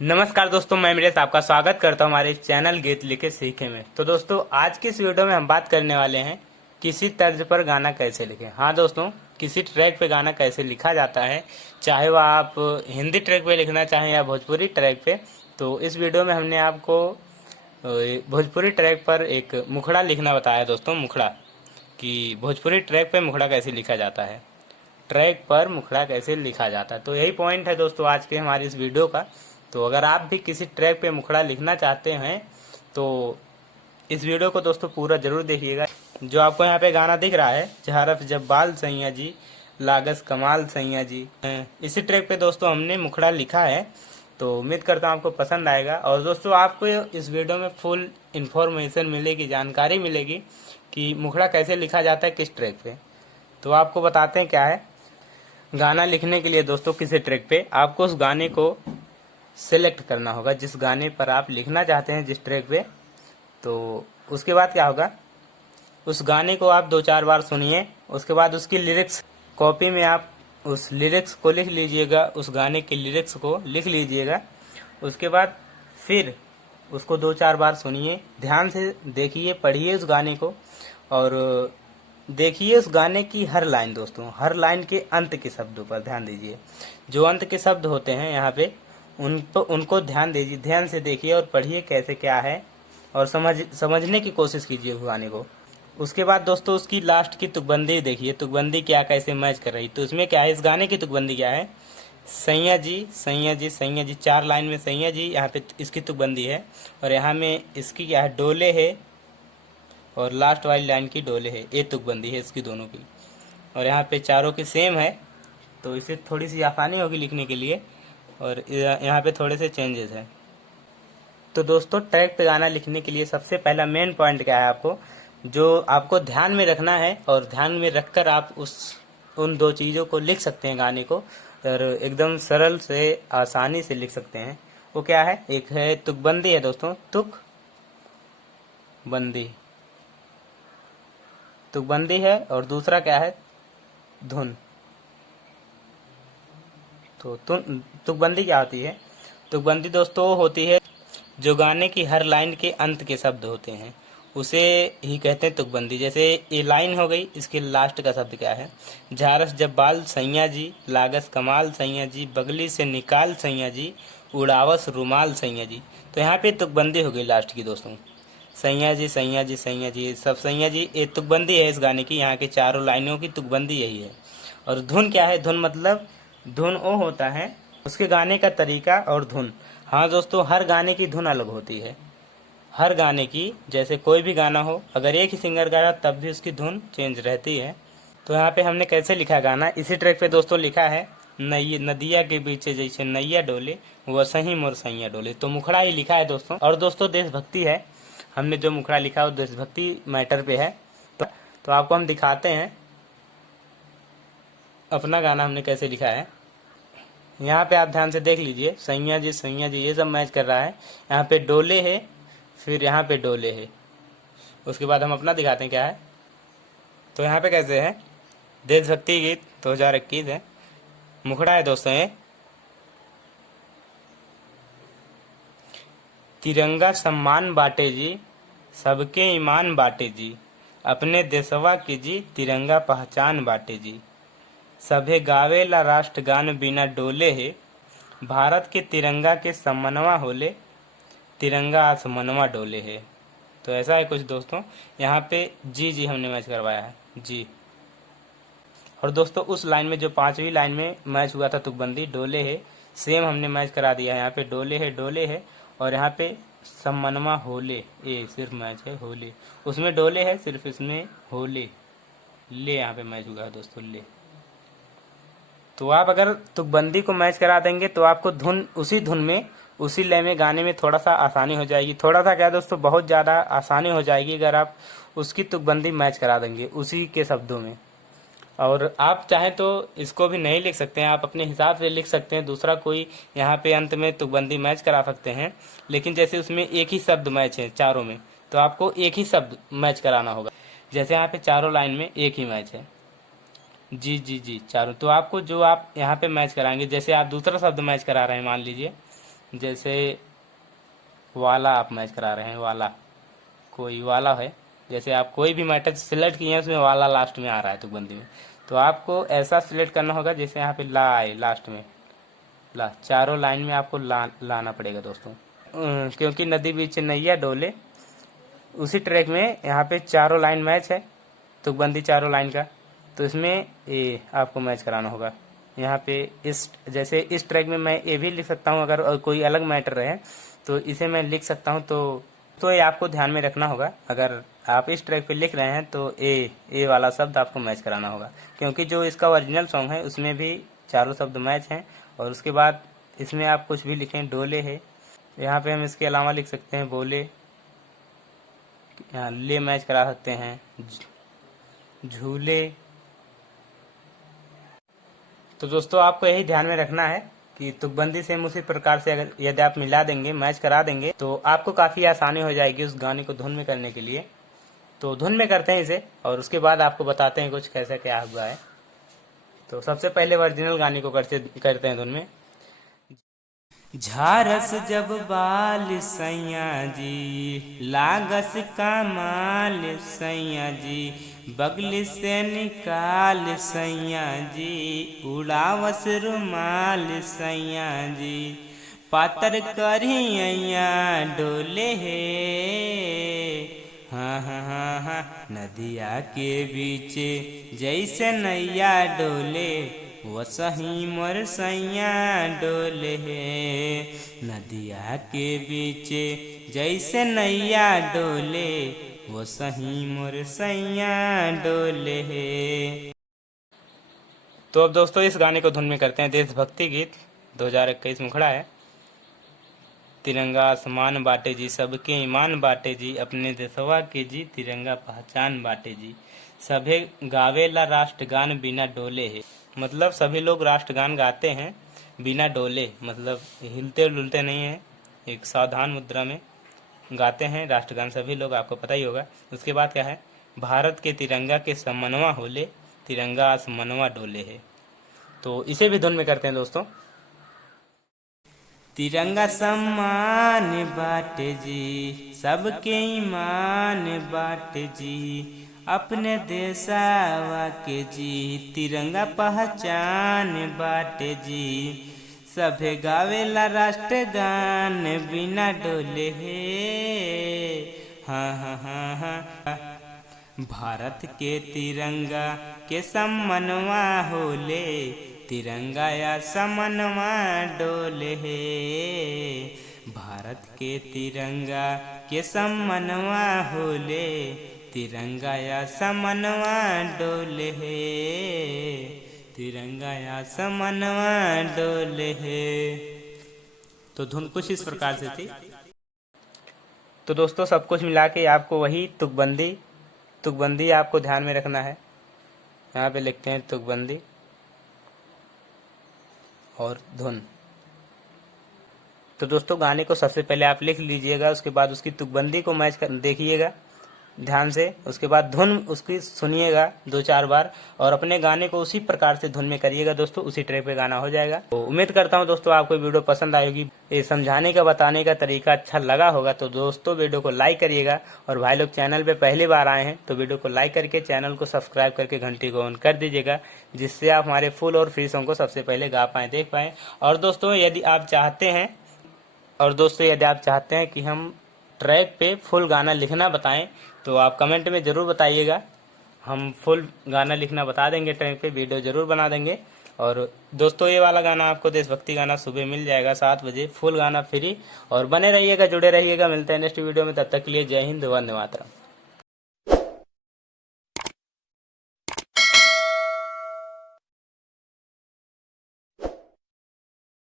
नमस्कार दोस्तों, मैं अमरेश आपका स्वागत करता हूं हमारे चैनल गीत लिखे सीखे में। तो दोस्तों, आज की इस वीडियो में हम बात करने वाले हैं किसी तर्ज पर गाना कैसे लिखें। हाँ दोस्तों, किसी ट्रैक पे गाना कैसे लिखा जाता है, चाहे वह आप हिंदी ट्रैक पे लिखना चाहें या भोजपुरी ट्रैक पे। तो इस वीडियो में हमने आपको भोजपुरी ट्रैक पर एक मुखड़ा लिखना बताया है दोस्तों। मुखड़ा कि भोजपुरी ट्रैक पे मुखड़ा कैसे लिखा जाता है, ट्रैक पर मुखड़ा कैसे लिखा जाता है। तो यही पॉइंट है दोस्तों आज के हमारी इस वीडियो का। तो अगर आप भी किसी ट्रैक पे मुखड़ा लिखना चाहते हैं तो इस वीडियो को दोस्तों पूरा जरूर देखिएगा। जो आपको यहाँ पे गाना दिख रहा है, जहरफ जब्बाल सैया जी, लागस कमाल सैया जी, इसी ट्रैक पे दोस्तों हमने मुखड़ा लिखा है। तो उम्मीद करता हूँ आपको पसंद आएगा। और दोस्तों, आपको इस वीडियो में फुल इन्फॉर्मेशन मिलेगी, जानकारी मिलेगी कि मुखड़ा कैसे लिखा जाता है किस ट्रैक पे। तो आपको बताते हैं क्या है। गाना लिखने के लिए दोस्तों किसी ट्रैक पे आपको उस गाने को सेलेक्ट करना होगा, जिस गाने पर आप लिखना चाहते हैं जिस ट्रैक पे। तो उसके बाद क्या होगा, उस गाने को आप 2-4 बार सुनिए। उसके बाद उसकी लिरिक्स कॉपी में आप उस लिरिक्स को लिख लीजिएगा, उस गाने के लिरिक्स को लिख लीजिएगा। उसके बाद फिर उसको 2-4 बार सुनिए, ध्यान से देखिए, पढ़िए उस गाने को और देखिए उस गाने की हर लाइन। दोस्तों, हर लाइन के अंत के शब्दों पर ध्यान दीजिए। जो अंत के शब्द होते हैं यहाँ पे उनको ध्यान दीजिए, ध्यान से देखिए और पढ़िए कैसे क्या है और समझने की कोशिश कीजिए उस गाने को। उसके बाद दोस्तों उसकी लास्ट की तुकबंदी देखिए, तुकबंदी क्या कैसे मैच कर रही। तो इसमें क्या है, इस गाने की तुकबंदी क्या है, सैया जी सैया जी सैया जी, 4 लाइन में सैया जी, यहाँ पे इसकी तुकबंदी है। और यहाँ में इसकी क्या है, डोले है, और लास्ट वाली लाइन की डोले है, ये तुकबंदी है इसकी दोनों की। और यहाँ पे चारों की सेम है, तो इसे थोड़ी सी आसानी होगी लिखने के लिए। और यहाँ पे थोड़े से चेंजेस हैं। तो दोस्तों, ट्रैक पे गाना लिखने के लिए सबसे पहला मेन पॉइंट क्या है, आपको जो आपको ध्यान में रखना है और ध्यान में रखकर आप उन 2 चीज़ों को लिख सकते हैं गाने को, और एकदम सरल से आसानी से लिख सकते हैं। वो क्या है, एक है तुकबंदी है दोस्तों, तुकबंदी, तुकबंदी है। और दूसरा क्या है, धुन। तो तुकबंदी क्या होती है, तुकबंदी दोस्तों होती है जो गाने की हर लाइन के अंत के शब्द होते हैं, उसे ही कहते हैं तुकबंदी। जैसे ये लाइन हो गई, इसके लास्ट का शब्द क्या है, झारस जब बाल सैया जी, लागस कमाल सैया जी, बगली से निकाल सैया जी, उड़ावस रुमाल सैया जी। तो यहाँ पे तुकबंदी हो गई लास्ट की दोस्तों, सैया जी सैया जी सैया जी, सब सैया जी, ये तुकबंदी है इस गाने की। यहाँ के चारों लाइनों की तुकबंदी यही है। और धुन क्या है, धुन मतलब धुन वो होता है उसके गाने का तरीका और धुन। हाँ दोस्तों, हर गाने की धुन अलग होती है, हर गाने की। जैसे कोई भी गाना हो, अगर एक ही सिंगर गा रहा तब भी उसकी धुन चेंज रहती है। तो यहाँ पे हमने कैसे लिखा गाना, इसी ट्रैक पे दोस्तों लिखा है, नदिया के बीच जैसे नैया डोले, वैसे ही मोर सैया डोले। तो मुखड़ा ही लिखा है दोस्तों। और दोस्तों देशभक्ति है, हमने जो मुखड़ा लिखा है वो देशभक्ति मैटर पे है। तो आपको हम दिखाते हैं अपना गाना हमने कैसे लिखा है। यहाँ पे आप ध्यान से देख लीजिए, सैया जी ये सब मैच कर रहा है। यहाँ पे डोले है, फिर यहाँ पे डोले है। उसके बाद हम अपना दिखाते हैं क्या है। तो यहाँ पे कैसे है, देशभक्ति गीत 2021 है, मुखड़ा है दोस्तों ये, तिरंगा सम्मान बाटे जी, सबके ईमान बाटे जी, अपने देशवा की जी, तिरंगा पहचान बाटे जी, सभे गावेला राष्ट्रगान बिना डोले है, भारत के तिरंगा के सम्मनवा होले, तिरंगा आसमनवा डोले है। तो ऐसा है कुछ दोस्तों। यहाँ पे जी जी हमने मैच करवाया है, जी। और दोस्तों उस लाइन में जो 5वीं लाइन में मैच हुआ था तुकबंदी, डोले है, सेम हमने मैच करा दिया है। यहाँ पे डोले है, और यहाँ पे सम्मनवा होले, ये सिर्फ मैच है होले, उसमें डोले है सिर्फ, इसमें होले, ले यहाँ पे मैच हुआ है दोस्तों, ले। तो आप अगर तुकबंदी को मैच करा देंगे तो आपको धुन, उसी धुन में, उसी लय में गाने में थोड़ा सा आसानी हो जाएगी। थोड़ा सा क्या दोस्तों, बहुत ज़्यादा आसानी हो जाएगी अगर आप उसकी तुकबंदी मैच करा देंगे उसी के शब्दों में। और आप चाहें तो इसको भी नहीं लिख सकते हैं, आप अपने हिसाब से लिख सकते हैं, दूसरा कोई यहाँ पे अंत में तुकबंदी मैच करा सकते हैं। लेकिन जैसे उसमें एक ही शब्द मैच है चारों में, तो आपको एक ही शब्द मैच कराना होगा। जैसे यहाँ पे चारों लाइन में एक ही मैच है, जी जी जी चारों, तो आपको जो आप यहाँ पे मैच कराएंगे, जैसे आप दूसरा शब्द मैच करा रहे हैं, मान लीजिए जैसे वाला आप मैच करा रहे हैं, वाला कोई वाला है, जैसे आप कोई भी मैटर सिलेक्ट किए हैं उसमें वाला लास्ट में आ रहा है तुकबंदी में, तो आपको ऐसा सिलेक्ट करना होगा जैसे यहाँ पे ला आए लास्ट में, ला चारों लाइन में आपको लाना पड़ेगा दोस्तों। क्योंकि नदी बीच नैया डोले, उसी ट्रैक में यहाँ पे चारों लाइन मैच है, तुकबंदी चारों लाइन का, तो इसमें ए आपको मैच कराना होगा। यहाँ पे इस जैसे इस ट्रैक में मैं ए भी लिख सकता हूँ, अगर कोई अलग मैटर रहे तो इसे मैं लिख सकता हूँ, तो ये आपको ध्यान में रखना होगा। अगर आप इस ट्रैक पे लिख रहे हैं तो ए वाला शब्द आपको मैच कराना होगा, क्योंकि जो इसका ओरिजिनल सॉन्ग है उसमें भी चारों शब्द मैच हैं। और उसके बाद इसमें आप कुछ भी लिखें, डोले है, यहाँ पे हम इसके अलावा लिख सकते हैं बोले, यहाँ ले मैच करा सकते हैं, झूले। तो दोस्तों आपको यही ध्यान में रखना है कि तुकबंदी सेम उसी प्रकार से अगर यदि आप मिला देंगे, मैच करा देंगे, तो आपको काफ़ी आसानी हो जाएगी उस गाने को धुन में करने के लिए। तो धुन में करते हैं इसे, और उसके बाद आपको बताते हैं कुछ कैसे क्या हुआ है। तो सबसे पहले ओरिजिनल गाने को करते हैं धुन में। झारस जब बाल सैया जी, लागस कमाल सैया जी, बगल से निकाल सैया जी, उड़ावस रुमाल सैया जी, पातर करिया डोले है, हाँ हाँ हाँ हाँ, नदिया के बीचे जैसे नैया डोले, वो सही मोर सैया डोले है, नदिया के बीचे जैसे नैया डोले, वो सही मोर सैया डोले है। तो अब दोस्तों इस गाने को धुन में करते हैं देशभक्ति गीत 2021 मुखड़ा है। तिरंगा आसमान बाटे जी, सबके ईमान बाटे जी, अपने देशवा के जी, तिरंगा पहचान बाटे जी, सभे गावेला राष्ट्रगान बिना डोले है। मतलब सभी लोग राष्ट्रगान गाते हैं बिना डोले, मतलब हिलते डुलते नहीं है, एक सावधान मुद्रा में गाते हैं राष्ट्रगान सभी लोग, आपको पता ही होगा। उसके बाद क्या है, भारत के तिरंगा के समनवा होले, तिरंगा आसमनवा डोले है। तो इसे भी धुन में करते हैं दोस्तों। तिरंगा सम्मान बाटे जी, सबके ईमान बाटे जी, अपने देशवा के जी, तिरंगा पहचान बाटे जी, सभे गावेला राष्ट्रगान बिना डोले है, हाँ हाँ हाँ हाँ, भारत के तिरंगा के सम्मनवा होले, तिरंगा या समनवा डोले है, भारत के तिरंगा के सम्मनवा होले, तिरंगा या समनवा डोले है, तिरंगा या समनवा डोले है। तो धुन कुछ इस प्रकार से थी। तो दोस्तों सब कुछ मिला के आपको वही तुकबंदी आपको ध्यान में रखना है। यहाँ पे लिखते हैं तुकबंदी और धुन। तो दोस्तों गाने को सबसे पहले आप लिख लीजिएगा, उसके बाद उसकी तुकबंदी को मैच कर देखिएगा ध्यान से, उसके बाद धुन उसकी सुनिएगा 2-4 बार, और अपने गाने को उसी प्रकार से धुन में करिएगा दोस्तों, उसी ट्रैक पे गाना हो जाएगा। तो उम्मीद करता हूँ दोस्तों आपको वीडियो पसंद आई होगी, ये समझाने का बताने का तरीका अच्छा लगा होगा। तो दोस्तों वीडियो को लाइक करिएगा, और भाई लोग चैनल पे पहली बार आए हैं तो वीडियो को लाइक करके चैनल को सब्सक्राइब करके घंटी को ऑन कर दीजिएगा, जिससे आप हमारे फुल और फ्री सॉन्ग को सबसे पहले गा पाएँ, देख पाएँ। और दोस्तों यदि आप चाहते हैं कि हम ट्रैक पे फुल गाना लिखना बताएं, तो आप कमेंट में ज़रूर बताइएगा, हम फुल गाना लिखना बता देंगे, ट्रैक पे वीडियो ज़रूर बना देंगे। और दोस्तों ये वाला गाना आपको देशभक्ति गाना सुबह मिल जाएगा 7 बजे, फुल गाना फ्री। और बने रहिएगा, जुड़े रहिएगा, मिलते हैं नेक्स्ट वीडियो में, तब तक के लिए जय हिंद, वंदे मातरम।